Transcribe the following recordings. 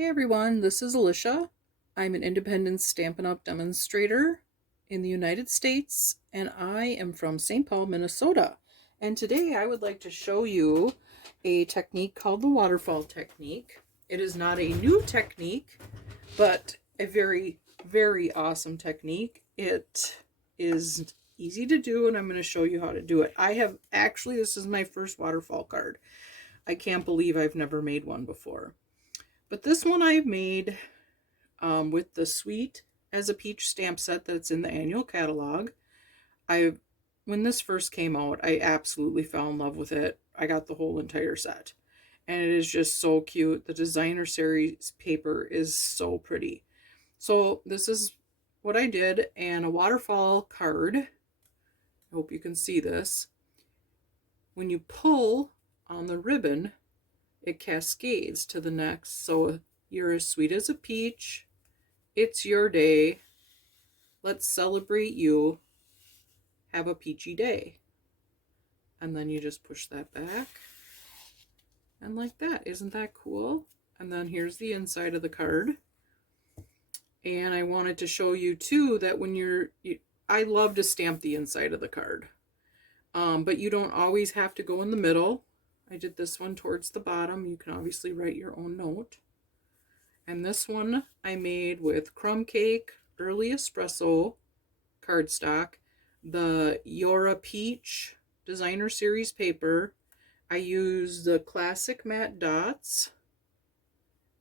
Hey everyone, this is Alicia. I'm an independent Stampin' Up! Demonstrator in the United States, and I am from St. Paul, Minnesota. And today I would like to show you a technique called the Waterfall Technique. It is not a new technique, but a very, very awesome technique. It is easy to do, and I'm going to show you how to do it. This is my first waterfall card. I can't believe I've never made one before. But this one I've made with the Sweet as a Peach stamp set that's in the annual catalog. When this first came out, I absolutely fell in love with it. I got the whole entire set. And it is just so cute. The designer series paper is so pretty. So this is what I did, and a waterfall card. I hope you can see this. When you pull on the ribbon, it cascades to the next. So you're as sweet as a peach. It's your day. Let's celebrate you. Have a peachy day. And then you just push that back. And like that. Isn't that cool? And then here's the inside of the card. And I wanted to show you too that when I love to stamp the inside of the card. But you don't always have to go in the middle. I did this one towards the bottom. You can obviously write your own note. And this one I made with crumb cake, early espresso cardstock, the Yora Peach designer series paper. I used the classic matte dots,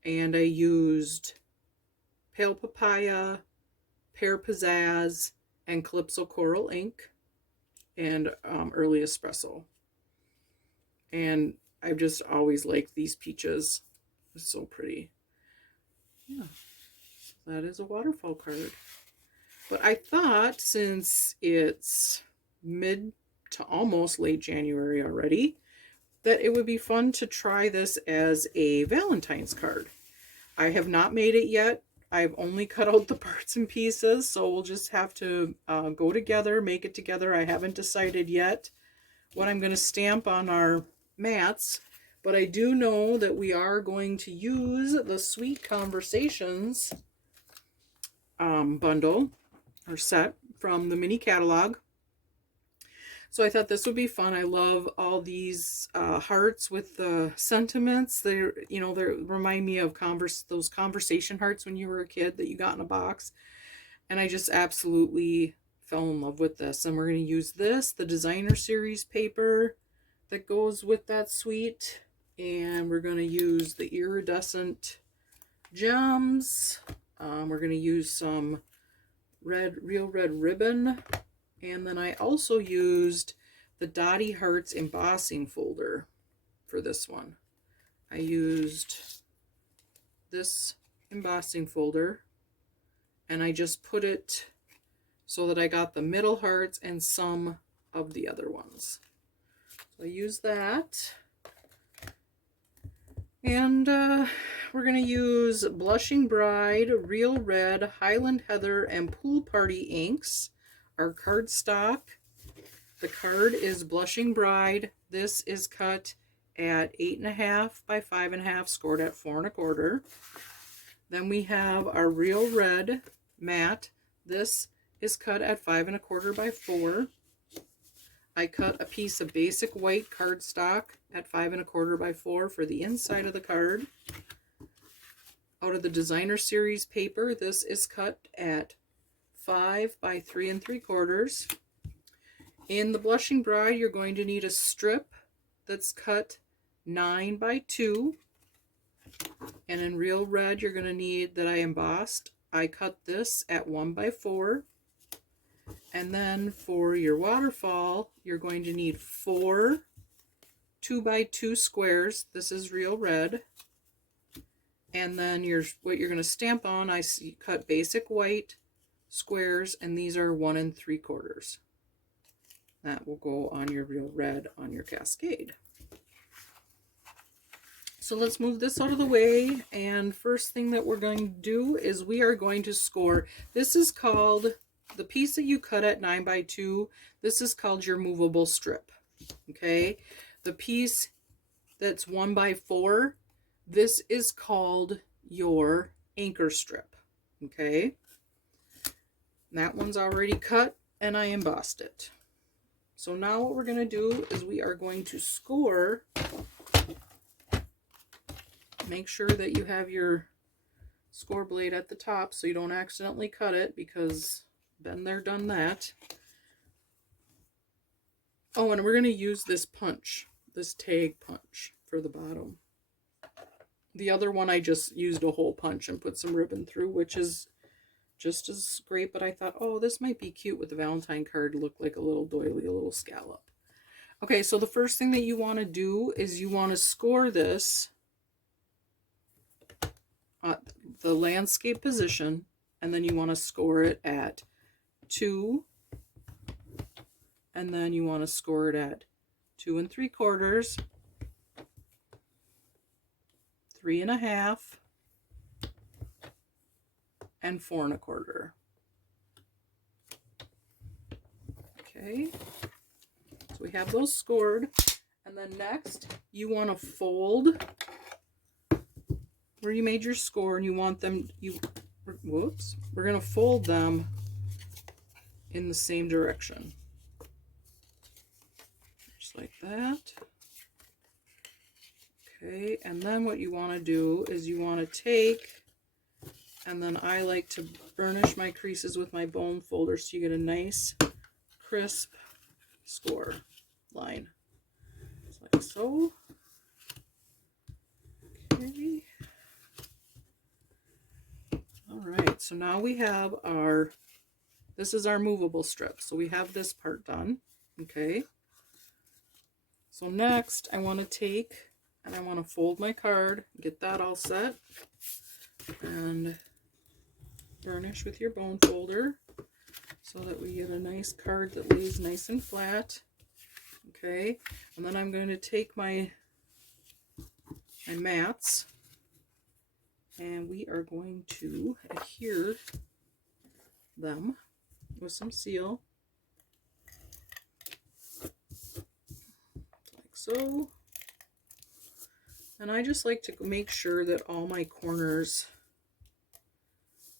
and I used pale papaya, pear pizzazz, and calypso coral ink, and early espresso. And I've just always liked these peaches. It's so pretty. Yeah, so that is a waterfall card. But I thought, since it's mid to almost late January already, that it would be fun to try this as a Valentine's card. I have not made it yet. I've only cut out the parts and pieces, so we'll just have to go together, make it together. I haven't decided yet what I'm going to stamp on our mats, but I do know that we are going to use the Sweet Conversations bundle or set from the mini catalog. So I thought this would be fun. I love all these hearts with the sentiments. They remind me of those conversation hearts when you were a kid that you got in a box. And I just absolutely fell in love with this. And we're going to use this, the designer series paper that goes with that Sweet. And we're going to use the iridescent gems. We're going to use some real red ribbon. And then I also used the Dottie Hearts embossing folder for this one. I used this embossing folder, and I just put it so that I got the middle hearts and some of the other ones. So I use that. And we're going to use Blushing Bride, Real Red, Highland Heather, and Pool Party inks. Our cardstock. The card is Blushing Bride. This is cut at 8.5 by 5.5, scored at 4 1/4. Then we have our Real Red matte. This is cut at 5 1/4 by 4. I cut a piece of basic white cardstock at 5 1/4 by 4 for the inside of the card. Out of the designer series paper, this is cut at 5 by 3 3/4. In the Blushing Bride, you're going to need a strip that's cut 9 by 2. And in Real Red, you're going to need, that I embossed, I cut this at 1 by 4. And then for your waterfall, you're going to need 4 2 by 2 squares. This is Real Red. And then what you're going to stamp on, I cut basic white squares, and these are 1 3/4. That will go on your Real Red on your cascade. So let's move this out of the way, and first thing that we're going to do is we are going to score. This is called, the piece that you cut at 9 by 2, this is called your movable strip. Okay, the piece that's 1 by 4, this is called your anchor strip. Okay, that one's already cut and I embossed it. So now what we're going to do is we are going to score. Make sure that you have your score blade at the top so you don't accidentally cut it, because been there, done that. Oh, and we're going to use this punch, this tag punch for the bottom. The other one I just used a hole punch and put some ribbon through, which is just as great, but I thought, oh, this might be cute with the Valentine card to look like a little doily, a little scallop. Okay, so the first thing that you want to do is you want to score this the landscape position, and then you want to score it at 2, and then you want to score it at 2 3/4, 3 1/2, and 4 1/4. Okay, so we have those scored, and then next you want to fold where you made your score, and you want them, we're going to fold them in the same direction. Just like that. Okay, and then what you want to do is you want to take, and then I like to burnish my creases with my bone folder so you get a nice crisp score line. Just like so. Okay. Alright, so now we have our, this is our movable strip. So we have this part done. Okay. So next I want to take and I want to fold my card, get that all set, and burnish with your bone folder so that we get a nice card that lays nice and flat. Okay, and then I'm going to take my mats, and we are going to adhere them with some seal, like so. And I just like to make sure that all my corners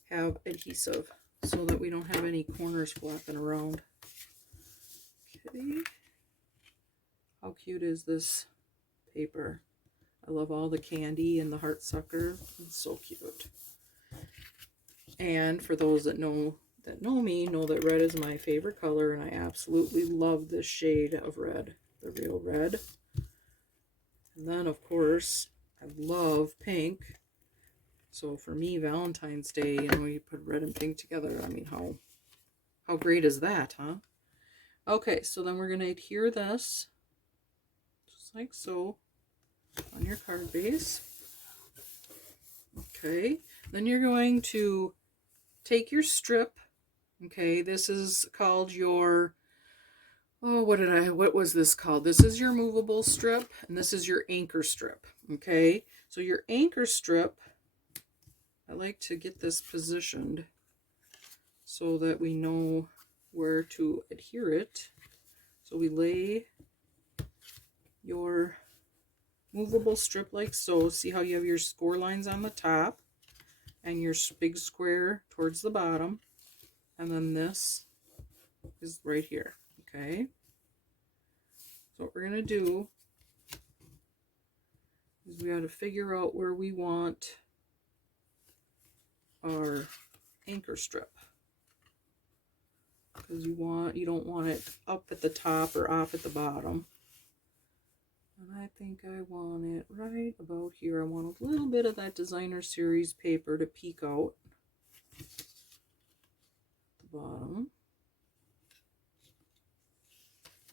have adhesive so that we don't have any corners flapping around. Okay. How cute is this paper? I love all the candy and the heart sucker. It's so cute. And for those that know me, know that red is my favorite color, and I absolutely love this shade of red, the real red. And then, of course, I love pink. So for me, Valentine's Day, you know, you put red and pink together. I mean, how great is that, huh? Okay, so then we're going to adhere this, just like so, on your card base. Okay, then you're going to take your strip. Okay, this is called your, oh, what was this called? This is your movable strip, and this is your anchor strip. Okay, so your anchor strip, I like to get this positioned so that we know where to adhere it. So we lay your movable strip like so. See how you have your score lines on the top and your big square towards the bottom, and then this is right here. Okay, so what we're going to do is we got to figure out where we want our anchor strip, because you don't want it up at the top or off at the bottom. And I think I want it right about here. I want a little bit of that designer series paper to peek out the bottom.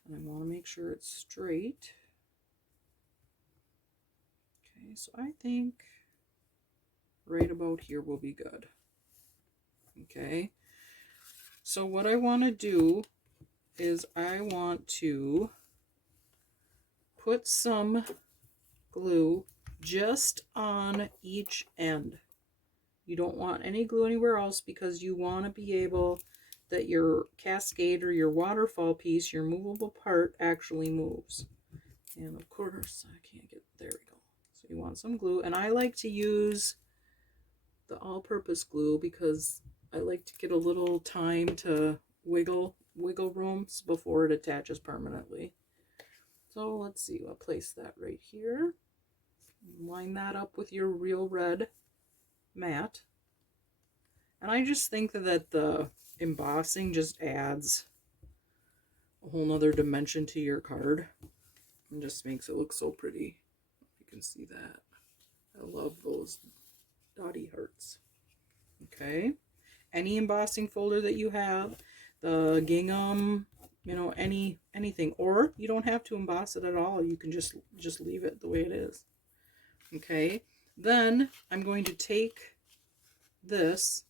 And I want to make sure it's straight. Okay, so I think right about here will be good. Okay, so what I want to do is I want to put some glue just on each end. You don't want any glue anywhere else, because you want to be able that your cascade or your waterfall piece, your movable part, actually moves. And of course, I can't get, there we go. So you want some glue, and I like to use the all-purpose glue because I like to get a little time to wiggle rooms before it attaches permanently. So let's see, I'll place that right here. Line that up with your real red mat. And I just think that the embossing just adds a whole nother dimension to your card and just makes it look so pretty. You can see that. I love those dotty hearts. Okay. Any embossing folder that you have, the gingham, you know, anything, or you don't have to emboss it at all. You can just leave it the way it is. Okay. Then I'm going to take this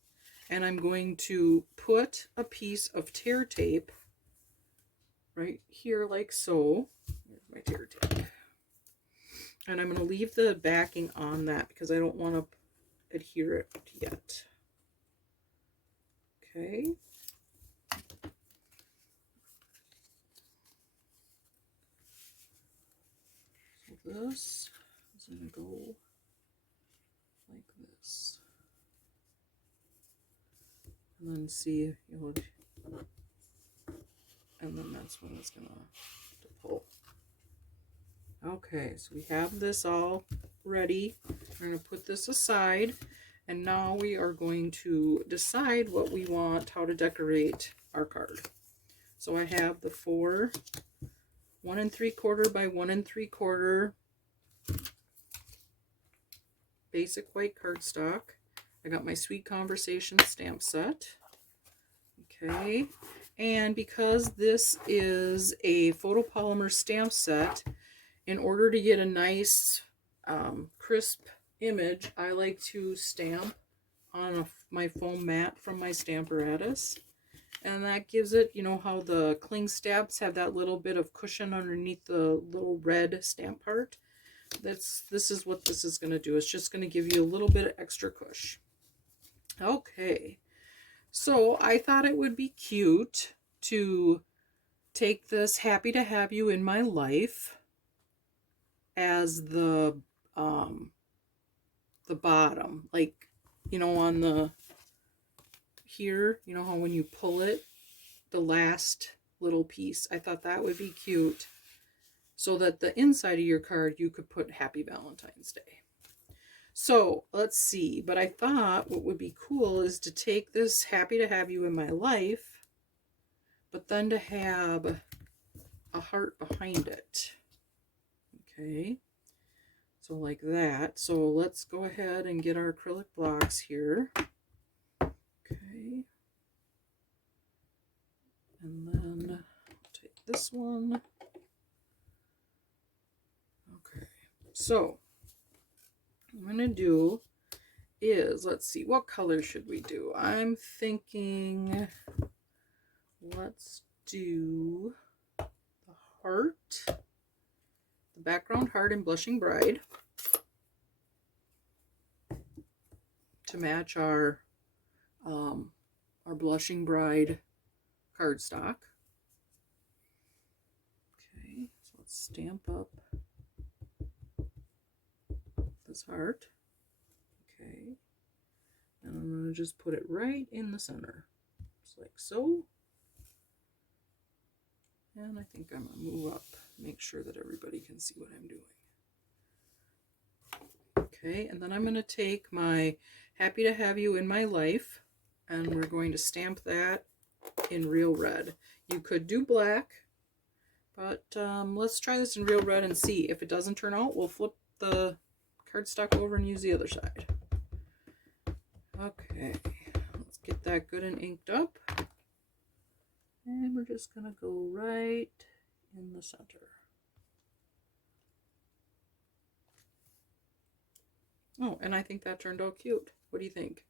and I'm going to put a piece of tear tape right here like so. Here's my tear tape. And I'm going to leave the backing on that because I don't want to adhere it yet. Okay. So this is going to go like this. And then see, you know, and then that's when it's going to pull. Okay, so we have this all ready. We're going to put this aside, and now we are going to decide what we want, how to decorate our card. So I have the 4 1 3/4 by 1 3/4 basic white cardstock. I got my Sweet Conversation stamp set. Okay, and because this is a photopolymer stamp set, in order to get a nice crisp image, I like to stamp on my foam mat from my Stamparatus. And that gives it, you know how the cling stamps have that little bit of cushion underneath the little red stamp part? This is what this is going to do. It's just going to give you a little bit of extra cush. Okay, so I thought it would be cute to take this Happy to Have You in My Life as the bottom, like, you know, on the here, you know how when you pull it, the last little piece. I thought that would be cute so that the inside of your card you could put Happy Valentine's Day. So let's see, but I thought what would be cool is to take this Happy to Have You in My Life, but then to have a heart behind it. Okay, so like that. So let's go ahead and get our acrylic blocks here. Okay, and then take this one. Okay, so what I'm going to do is, let's see, what color should we do? I'm thinking let's do the heart, the background heart in Blushing Bride to match our Blushing Bride cardstock. Okay, so let's stamp up this heart. Okay, and I'm going to just put it right in the center, just like so. And I think I'm going to move up, make sure that everybody can see what I'm doing. Okay, and then I'm going to take my Happy to Have You in My Life, and we're going to stamp that in real red. You could do black, but let's try this in real red and see. If it doesn't turn out, we'll flip the cardstock over and use the other side. Okay, let's get that good and inked up. And we're just going to go right in the center. Oh, and I think that turned out cute. What do you think?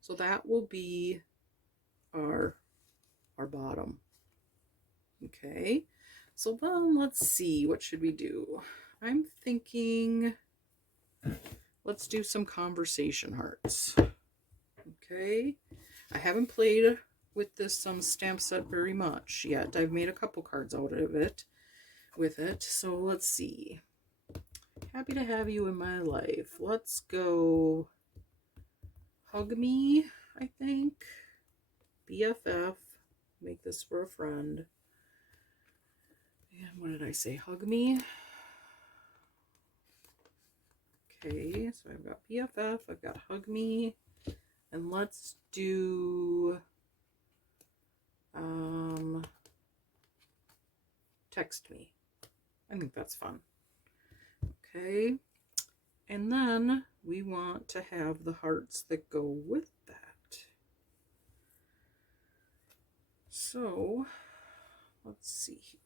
So that will be our bottom. Okay, so then let's see, what should we do? I'm thinking let's do some conversation hearts. Okay, I haven't played with this stamp set very much yet. I've made a couple cards out of it with it. So let's see. Happy to Have You in My Life. Let's go Hug Me, I think. BFF. Make this for a friend. And what did I say? Hug Me. Okay, so I've got BFF, I've got Hug Me, and let's do Text Me. I think that's fun. Okay, and then we want to have the hearts that go with that. So let's see here.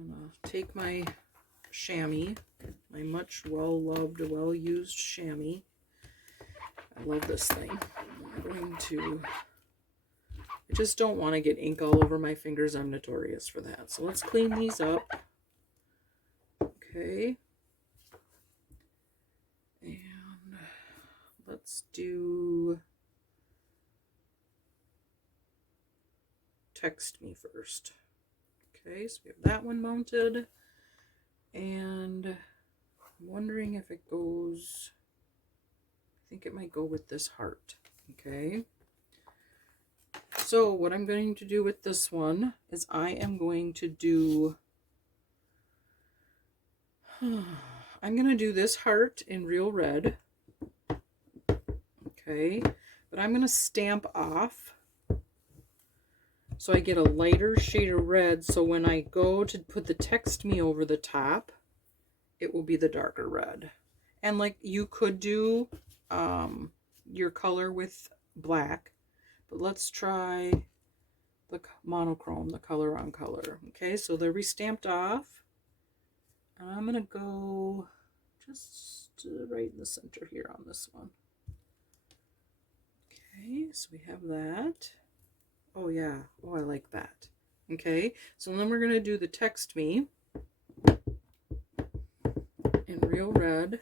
I'm gonna take my chamois, my much well-loved, well-used chamois. I love this thing. I'm going to, I just don't want to get ink all over my fingers. I'm notorious for that. So let's clean these up. Okay. And let's do Text Me first. Okay, so we have that one mounted. And I'm wondering if it goes, I think it might go with this heart. Okay. So what I'm going to do with this one is I am going to do, I'm going to do this heart in Real Red. Okay. But I'm going to stamp off so I get a lighter shade of red, so when I go to put the Text Me over the top, it will be the darker red. And like you could do your color with black, but let's try the monochrome, the color on color. Okay, so they're restamped off. And I'm going to go just right in the center here on this one. Okay, so we have that. Oh yeah, oh I like that. Okay, so then we're going to do the Text Me in Real Red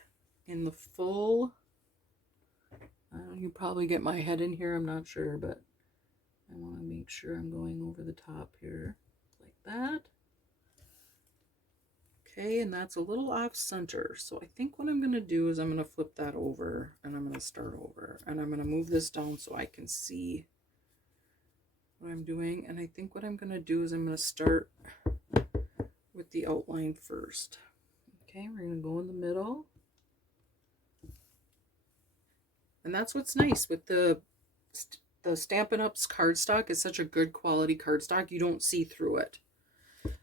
in the full, you probably get my head in here, I'm not sure, but I want to make sure I'm going over the top here like that. Okay, and that's a little off center, so I think what I'm going to do is I'm going to flip that over and I'm going to start over, and I'm going to move this down so I can see what I'm doing. And I think what I'm going to do is I'm going to start with the outline first. Okay, we're going to go in the middle. And that's what's nice with the Stampin' Up's cardstock. Is such a good quality cardstock. You don't see through it.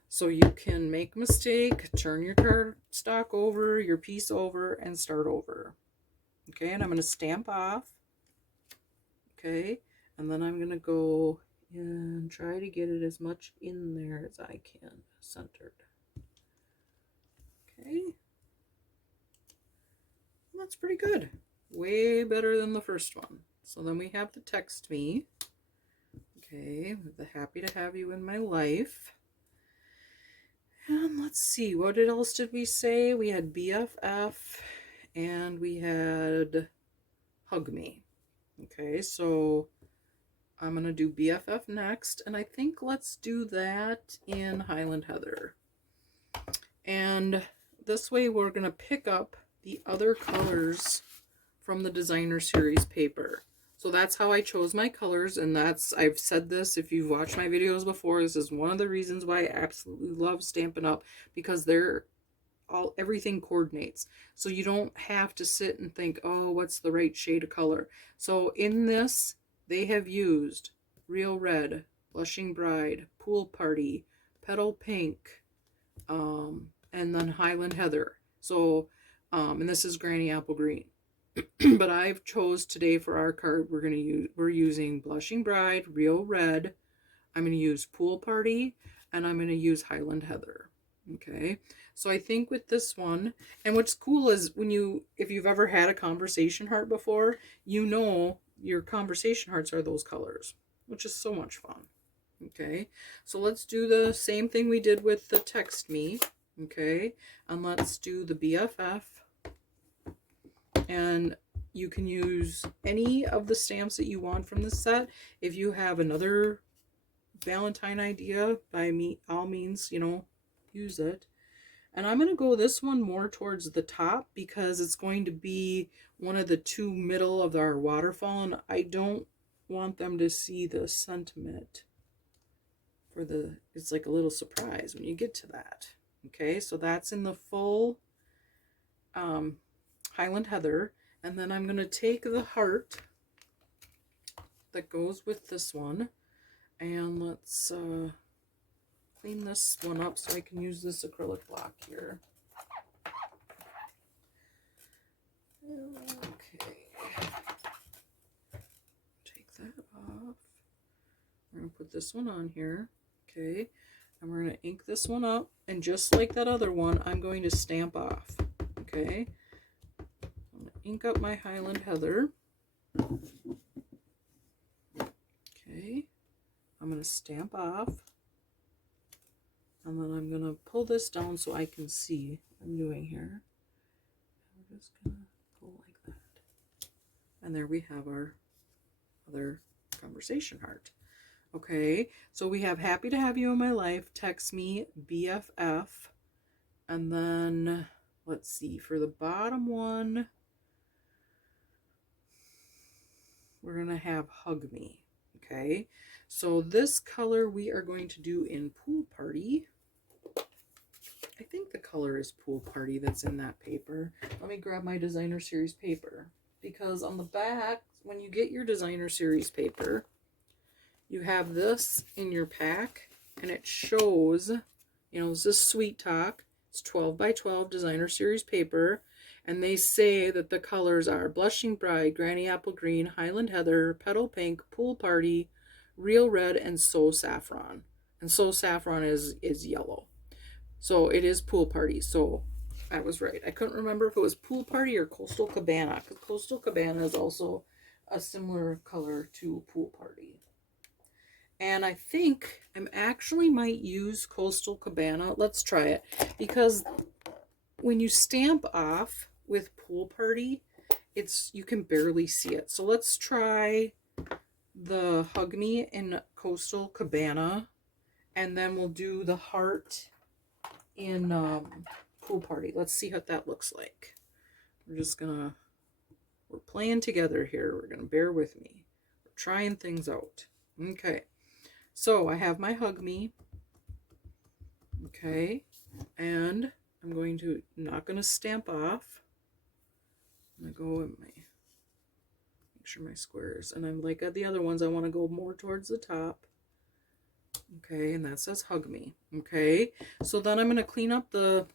So you can make a mistake, turn your cardstock over, your piece over, and start over. Okay, and I'm going to stamp off. Okay, and then I'm going to go and try to get it as much in there as I can, centered. Okay, and that's pretty good. Way better than the first one. So then we have the Text Me. Okay, the Happy to Have You in My Life. And let's see, what else did we say? We had BFF and we had Hug Me. Okay, so I'm going to do BFF next, and I think let's do that in Highland Heather. And this way we're going to pick up the other colors from the designer series paper. So that's how I chose my colors, and I've said this if you've watched my videos before, this is one of the reasons why I absolutely love Stampin' Up, because everything coordinates. So you don't have to sit and think, oh, what's the right shade of color? So in this, they have used Real Red, Blushing Bride, Pool Party, Petal Pink, and then Highland Heather. So, and this is Granny Apple Green. But I've chose today for our card, we're using Blushing Bride, Real Red. I'm going to use Pool Party, and I'm going to use Highland Heather. Okay, so I think with this one, and what's cool is if you've ever had a conversation heart before, you know your conversation hearts are those colors, which is so much fun. Okay, so let's do the same thing we did with the Text Me. Okay, and let's do the BFF. And you can use any of the stamps that you want from the set. If you have another Valentine idea, by all means, use it. And I'm going to go this one more towards the top because it's going to be one of the two middle of our waterfall, and I don't want them to see the sentiment for the, it's like a little surprise when you get to that. Okay, so that's in the full Highland Heather. And then I'm going to take the heart that goes with this one, and let's clean this one up so I can use this acrylic block here. Okay, take that off. We're going to put this one on here. Okay, and we're going to ink this one up, and just like that other one, I'm going to stamp off. Okay, I'm going to ink up my Highland Heather. Okay, I'm going to stamp off, and then I'm going to pull this down so I can see what I'm doing here. We're just going to go like that. And there we have our other conversation heart. Okay, so we have happy to have you in my life, text me, BFF, and then let's see, for the bottom one, we're going to have hug me. Okay, so this color we are going to do in Pool Party. I think the color is Pool Party that's in that paper. Let me grab my designer series paper, because on the back, when you get your designer series paper, you have this in your pack, and it shows, you know, this is Sweet Talk. It's 12 by 12 designer series paper, and they say that the colors are Blushing Bride, Granny Apple Green, Highland Heather, Petal Pink, Pool Party, Real Red, and So Saffron. And So Saffron is yellow. So it is Pool Party. So I was right. I couldn't remember if it was Pool Party or Coastal Cabana, because Coastal Cabana is also a similar color to Pool Party. And I think I actually might use Coastal Cabana. Let's try it. Because when you stamp off with Pool Party, you can barely see it. So let's try the Hug Me in Coastal Cabana. And then we'll do the heart in Pool Party. Let's see what that looks like. We're playing together here. We're gonna bear with me. We're trying things out. Okay. So I have my Hug Me. Okay, and I'm not going to stamp off. I'm going to go and make sure my squares, and I'm like the other ones, I want to go more towards the top. Okay, and that says Hug Me. Okay, so then I'm going to clean up the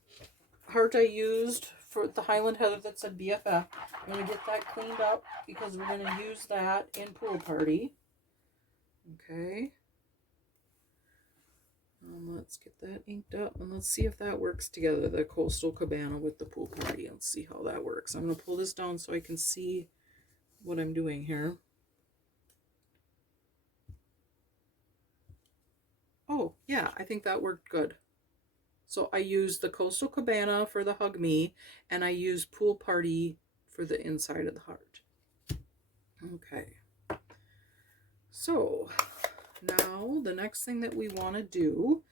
heart I used for the Highland Heather that said BFF. I'm going to get that cleaned up because we're going to use that in Pool Party. Okay. Let's get that inked up, and let's see if that works together, the Coastal Cabana with the Pool Party. Let's see how that works. I'm going to pull this down so I can see what I'm doing here. Oh, yeah, I think that worked good. So I used the Coastal Cabana for the Hug Me, and I used Pool Party for the inside of the heart. Okay. So now the next thing that we want to do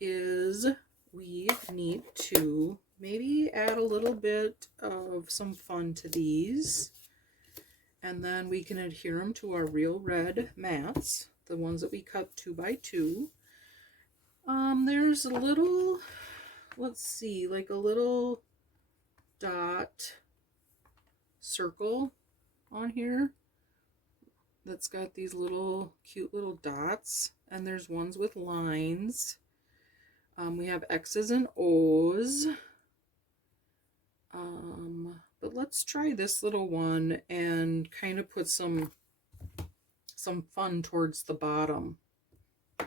is we need to maybe add a little bit of some fun to these, and then we can adhere them to our Real Red mats, the ones that we cut 2 by 2. There's a little, let's see, like a little dot circle on here that's got these little cute little dots, and there's ones with lines. We have X's and O's. But let's try this little one and kind of put some fun towards the bottom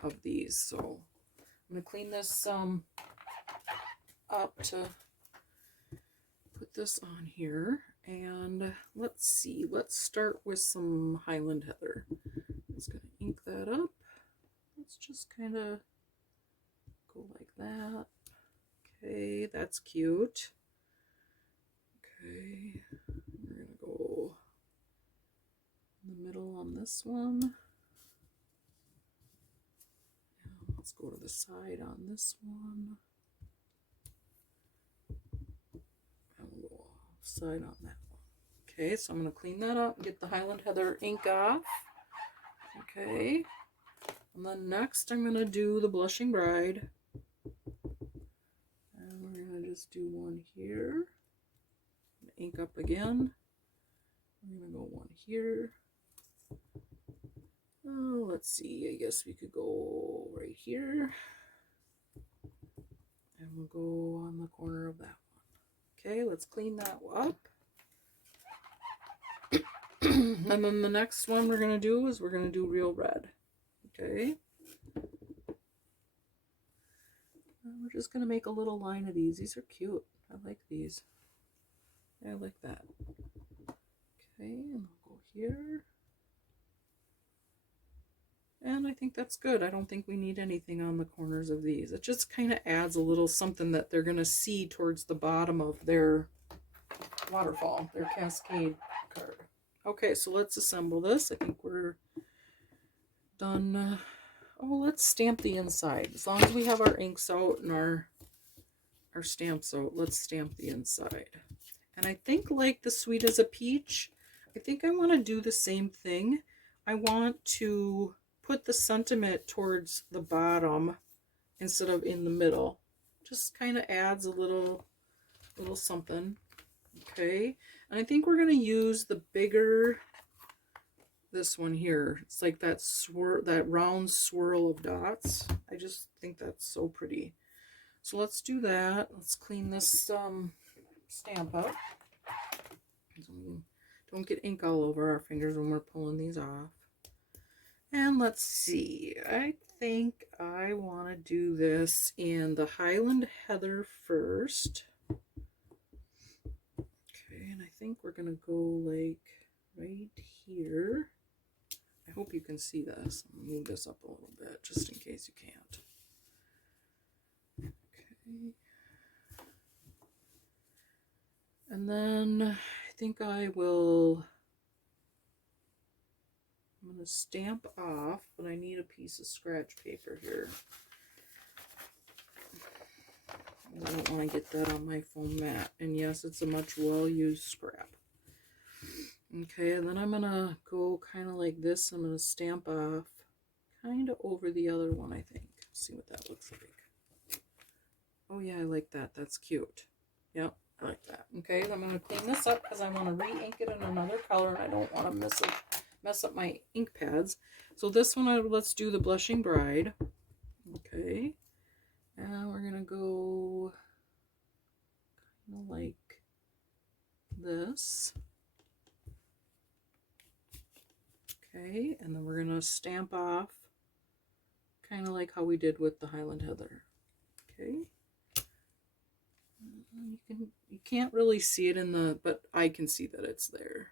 of these. So I'm going to clean this up to put this on here. And let's see. Let's start with some Highland Heather. I'm just going to ink that up. Let's just kind of go like that. Okay, that's cute. Okay, we're going to go in the middle on this one. And let's go to the side on this one. side on that one. Okay, so I'm going to clean that up and get the Highland Heather ink off. Okay, and then next I'm going to do the Blushing Bride. And we're going to just do one here. Ink up again. I'm going to go one here. Oh, let's see, I guess we could go right here. And we'll go on the corner of that one. Okay, let's clean that up. And then the next one we're going to do is we're going to do Real Red. Okay. And we're just going to make a little line of these. These are cute. I like these. I like that. Okay, and I'll go here. And I think that's good. I don't think we need anything on the corners of these. It just kind of adds a little something that they're going to see towards the bottom of their waterfall, their cascade card. Okay, so let's assemble this. I think we're done. Oh, let's stamp the inside. As long as we have our inks out and our stamps out, let's stamp the inside. And I think, like the Sweet as a Peach, I think I want to do the same thing. I want to put the sentiment towards the bottom instead of in the middle. Just kind of adds a little something. Okay, and I think we're going to use the bigger, this one here. It's like that round swirl of dots. I just think that's so pretty. So let's do that. Let's clean this stamp up. Don't get ink all over our fingers when we're pulling these off. And let's see. I think I want to do this in the Highland Heather first. Okay, and I think we're going to go like right here. I hope you can see this. I'll move this up a little bit just in case you can't. Okay. And then I think I'm going to stamp off, but I need a piece of scratch paper here. I don't want to get that on my foam mat. And yes, it's a much well-used scrap. Okay, and then I'm going to go kind of like this. I'm going to stamp off kind of over the other one, I think. Let's see what that looks like. Oh yeah, I like that. That's cute. Yep, I like that. Okay, I'm going to clean this up because I want to re-ink it in another color and I don't want to mess up my ink pads. So this one, let's do the Blushing Bride. Okay, and we're going to go kind of like this. Okay, and then we're going to stamp off kind of like how we did with the Highland Heather. Okay. You can't really see it but I can see that it's there.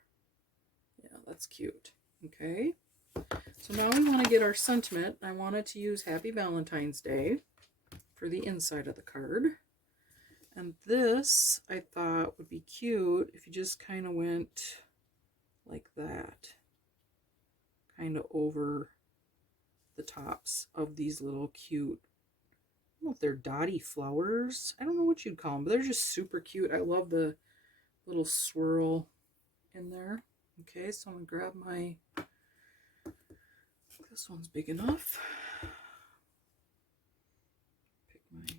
Yeah, that's cute. Okay. So now we want to get our sentiment. I wanted to use Happy Valentine's Day for the inside of the card. And this I thought would be cute if you just kind of went like that. Kind of over the tops of these little cute, I don't know if they're dotty flowers. I don't know what you'd call them, but they're just super cute. I love the little swirl in there. Okay, so I'm going to grab my, this one's big enough. Pick my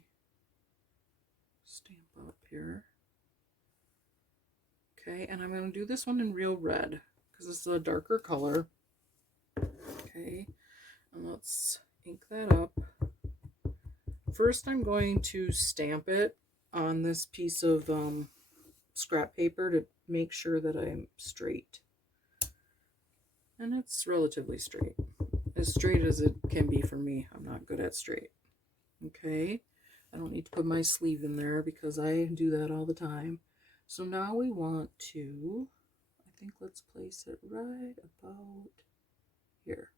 stamp up here. Okay, and I'm going to do this one in Real Red because this is a darker color. Okay, and let's ink that up. First, I'm going to stamp it on this piece of scrap paper to make sure that I'm straight. And it's relatively straight. As straight as it can be for me. I'm not good at straight. Okay, I don't need to put my sleeve in there because I do that all the time. So now we want to, I think let's place it right about here.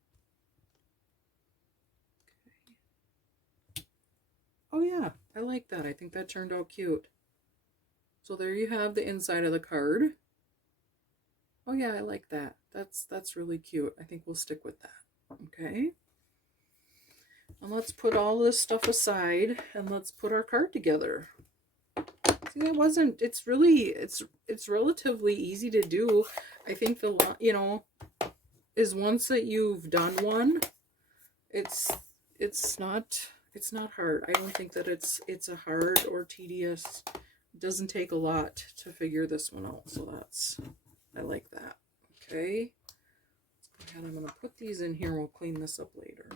Oh yeah, I like that. I think that turned out cute. So there you have the inside of the card. Oh yeah, I like that. That's really cute. I think we'll stick with that. Okay. And let's put all this stuff aside and let's put our card together. See, See, that wasn't, it's really, it's relatively easy to do. I think the, you know, is once that you've done one, it's not, it's not hard. I don't think that it's a hard or tedious. It doesn't take a lot to figure this one out. So that's, I like that. Okay. And I'm going to put these in here. We'll clean this up later.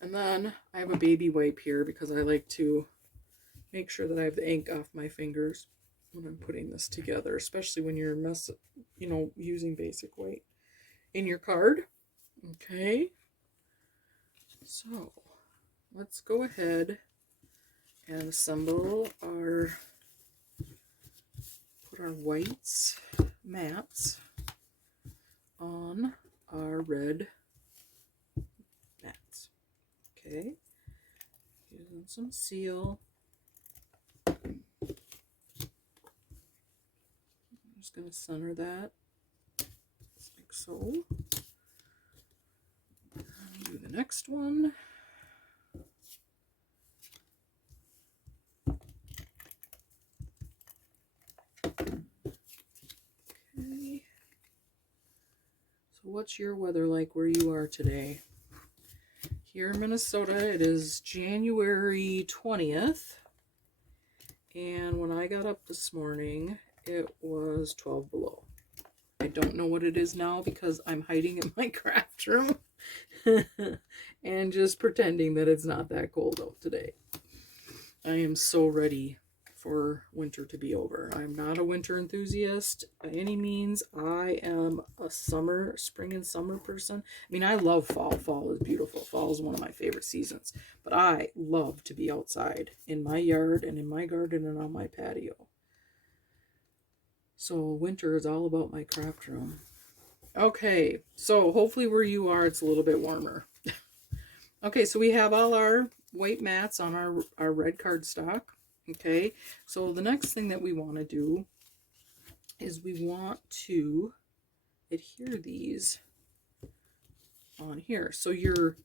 And then I have a baby wipe here because I like to make sure that I have the ink off my fingers when I'm putting this together, especially when you're using basic weight in your card. Okay. So let's go ahead and assemble our, put our whites, mats on our red mats. Okay. Using some seal. I'm just going to center that just like so. Do the next one. Okay. So what's your weather like where you are today? Here in Minnesota, it is January 20th. And when I got up this morning, it was 12 below. I don't know what it is now because I'm hiding in my craft room and just pretending that it's not that cold out today. I am so ready for winter to be over. I'm not a winter enthusiast by any means. I am a spring and summer person. I mean, I love fall. Fall is beautiful. Fall is one of my favorite seasons. But I love to be outside in my yard and in my garden and on my patio. So winter is all about my craft room. Okay, so hopefully where you are, it's a little bit warmer. Okay, so we have all our white mats on our red cardstock. Okay, so the next thing that we want to do is we want to adhere these on here. So your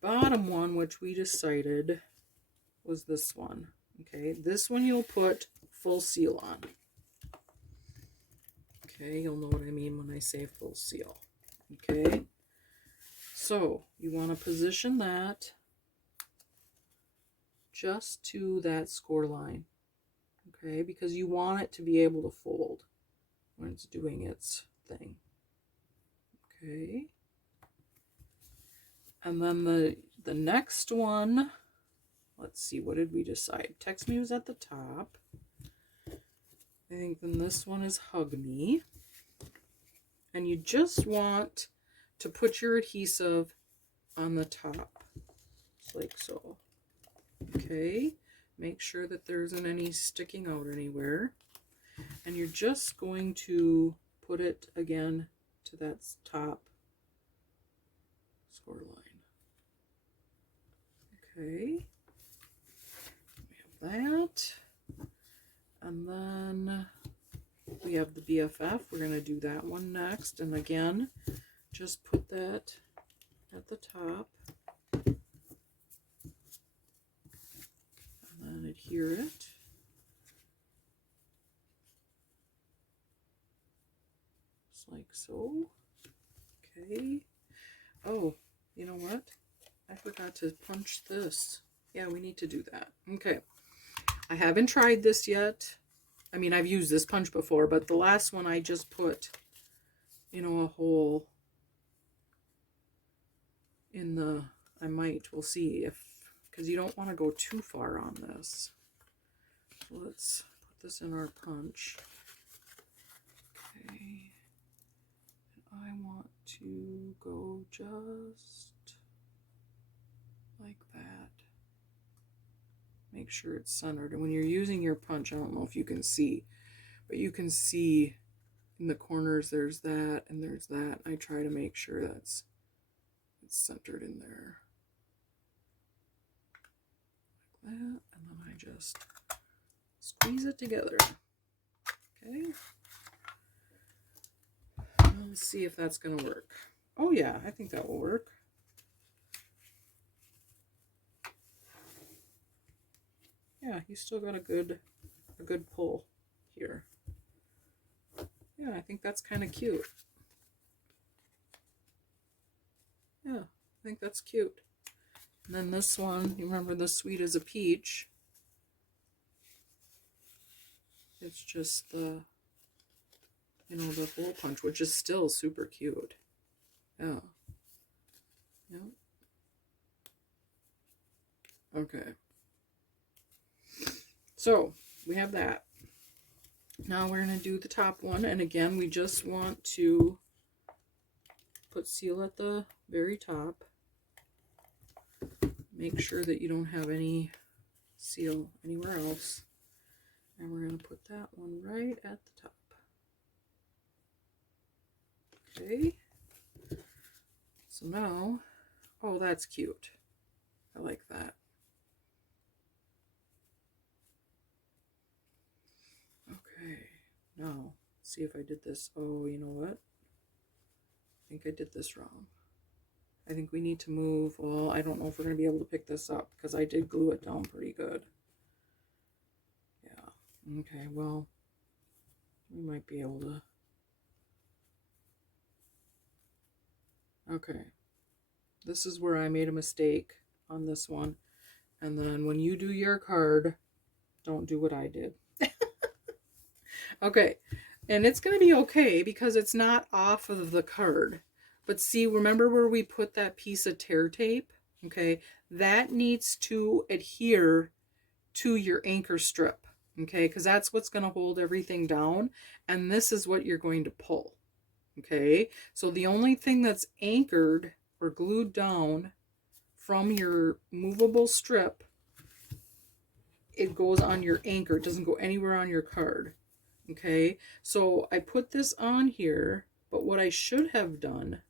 bottom one, which we decided was this one. Okay, this one you'll put full seal on. Okay, you'll know what I mean when I say full seal. Okay, so you want to position that just to that score line. Okay, because you want it to be able to fold when it's doing its thing. Okay, and then the next one, let's see, what did we decide? Text Me was at the top. I think then this one is Hug Me. And you just want to put your adhesive on the top, just like so. Okay, make sure that there isn't any sticking out anywhere. And you're just going to put it again to that top score line. Okay, we have that. And then we have the BFF. We're going to do that one next. And again, just put that at the top. And then adhere it. Just like so. Okay. Oh, you know what? I forgot to punch this. Yeah, we need to do that. Okay. I haven't tried this yet. I mean, I've used this punch before, but the last one I just put, you know, a hole in the, we'll see if, because you don't want to go too far on this. So let's put this in our punch. Okay. And I want to go just like that. Make sure it's centered. And when you're using your punch, I don't know if you can see, but you can see in the corners there's that and there's that. I try to make sure it's centered in there. Like that. And then I just squeeze it together. Okay. Let's see if that's going to work. Oh yeah, I think that will work. Yeah, you still got a good pull here. Yeah, I think that's kind of cute. Yeah, I think that's cute. And then this one, you remember the Sweet as a Peach. It's just the, you know, the hole punch, which is still super cute. Yeah. Yeah. Okay. So, we have that. Now we're going to do the top one. And again, we just want to put seal at the very top. Make sure that you don't have any seal anywhere else. And we're going to put that one right at the top. Okay. So now, oh, that's cute. I like that. Okay. Now, see if I did this. Oh, you know what? I think I did this wrong. I think we need to move. Well, I don't know if we're going to be able to pick this up because I did glue it down pretty good. Yeah. Okay, well, we might be able to. Okay. This is where I made a mistake on this one. And then when you do your card, don't do what I did. Okay. And it's going to be okay because it's not off of the card. But see, remember where we put that piece of tear tape? Okay. That needs to adhere to your anchor strip. Okay. Because that's what's going to hold everything down. And this is what you're going to pull. Okay. So the only thing that's anchored or glued down from your movable strip, it goes on your anchor. It doesn't go anywhere on your card. Okay, so I put this on here, but what I should have done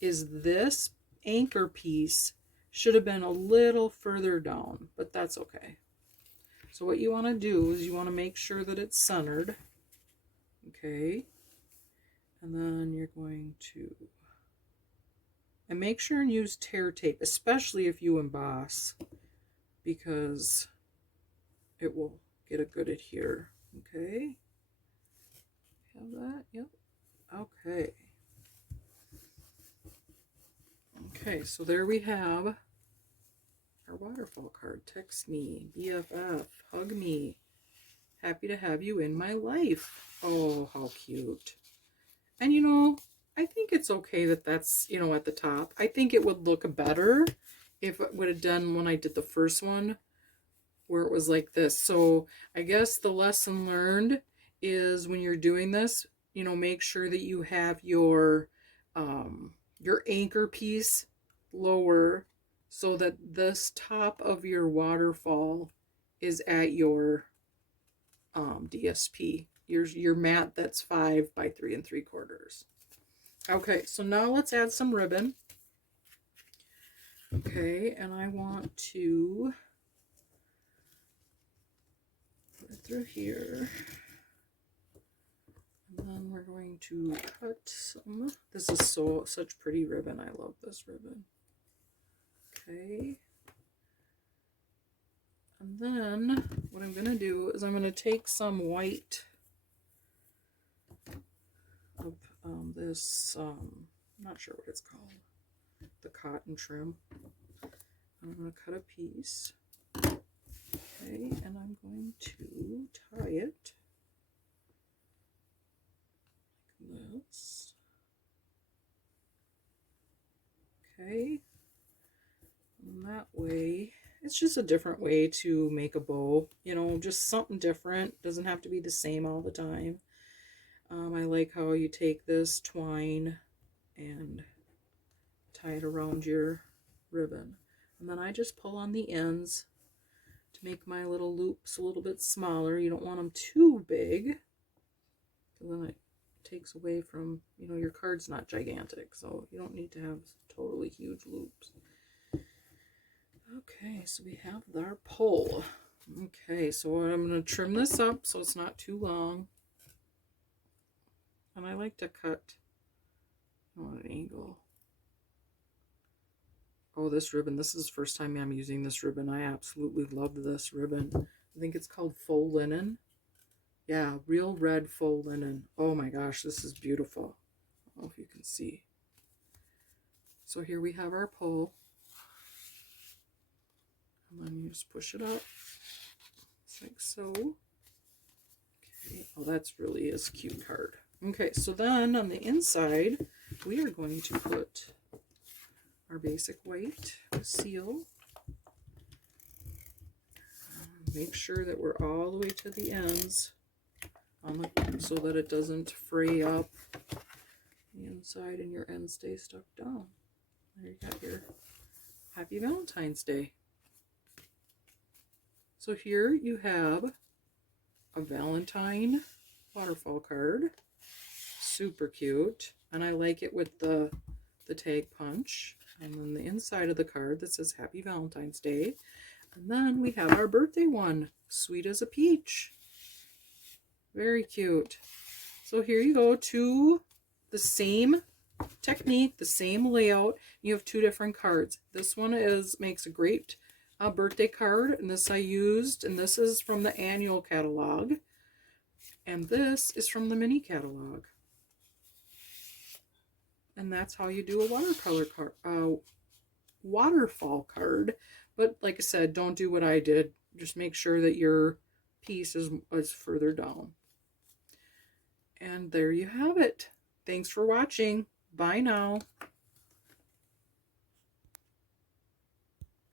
is this anchor piece should have been a little further down, but that's okay. So what you want to do is you want to make sure that it's centered. Okay, and then you're going to, and make sure and use tear tape, especially if you emboss, because it will get a good adhere. Okay. Have that? Yep. Okay. Okay, so there we have our waterfall card. Text me, BFF, hug me. Happy to have you in my life. Oh, how cute. And you know, I think it's okay that that's, you know, at the top. I think it would look better if it would have done when I did the first one where it was like this. So I guess the lesson learned is when you're doing this, you know, make sure that you have your anchor piece lower so that this top of your waterfall is at your DSP, your mat that's 5 by 3 3/4. Okay, so now let's add some ribbon. Okay, and I want to put it through here. And then we're going to cut some. This is such pretty ribbon. I love this ribbon. Okay. And then what I'm going to do is I'm going to take some white of this, I'm not sure what it's called, the cotton trim. I'm going to cut a piece. Okay, and I'm going to tie it like this. Okay, and that way, it's just a different way to make a bow, you know, just something different. Doesn't have to be the same all the time. I like how you take this twine and tie it around your ribbon. And then I just pull on the ends to make my little loops a little bit smaller. You don't want them too big, because then it takes away from, you know, your card's not gigantic, so you don't need to have totally huge loops. Okay, so we have our pull. Okay, so I'm going to trim this up so it's not too long. And I like to cut on an angle. Oh, this ribbon. This is the first time I'm using this ribbon. I absolutely love this ribbon. I think it's called faux linen. Yeah, real red faux linen. Oh my gosh, this is beautiful. I don't know if you can see. So here we have our pole. And then you just push it up. Just like so. Okay. Oh, that's really is cute card. Okay, so then on the inside, we are going to put our basic white seal. Make sure that we're all the way to the ends so that it doesn't fray up the inside and your ends stay stuck down. There you got your Happy Valentine's Day. So here you have a Valentine waterfall card. Super cute. And I like it with the tag punch. And then the inside of the card that says Happy Valentine's Day. And then we have our birthday one, Sweet as a Peach. Very cute. So here you go, to the same technique, the same layout. You have two different cards. This one makes a great birthday card, and this I used, and this is from the annual catalog, and this is from the mini catalog. And that's how you do a watercolor card, waterfall card. But like I said, don't do what I did. Just make sure that your piece is further down. And there you have it. Thanks for watching. Bye now.